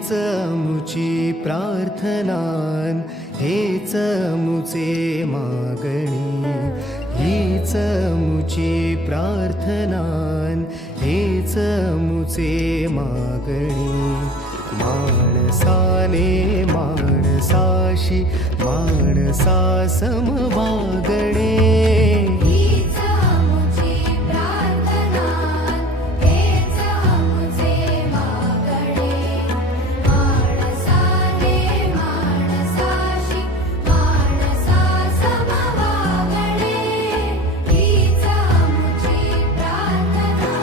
हीच अमुची प्रार्थनान, हेच अमुचे मागणी. हीच अमुची प्रार्थनान, हेच अमुचे मागणी. माणसाने माणसाशी माणसा समवागणे. हीच अमुची प्रार्थना, हेच अमुचे मागणे. माणसाने माणसाशी माणसा समवागणे. हीच अमुची प्रार्थना.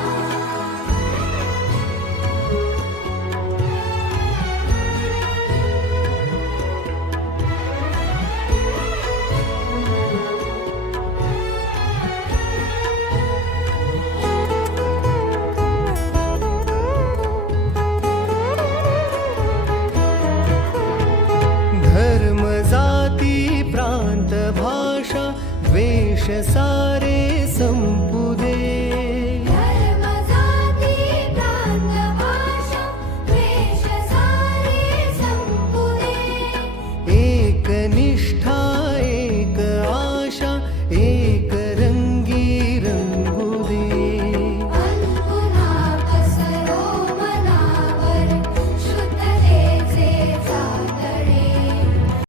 धर्म जाती प्रांत भाषा द्वेष सा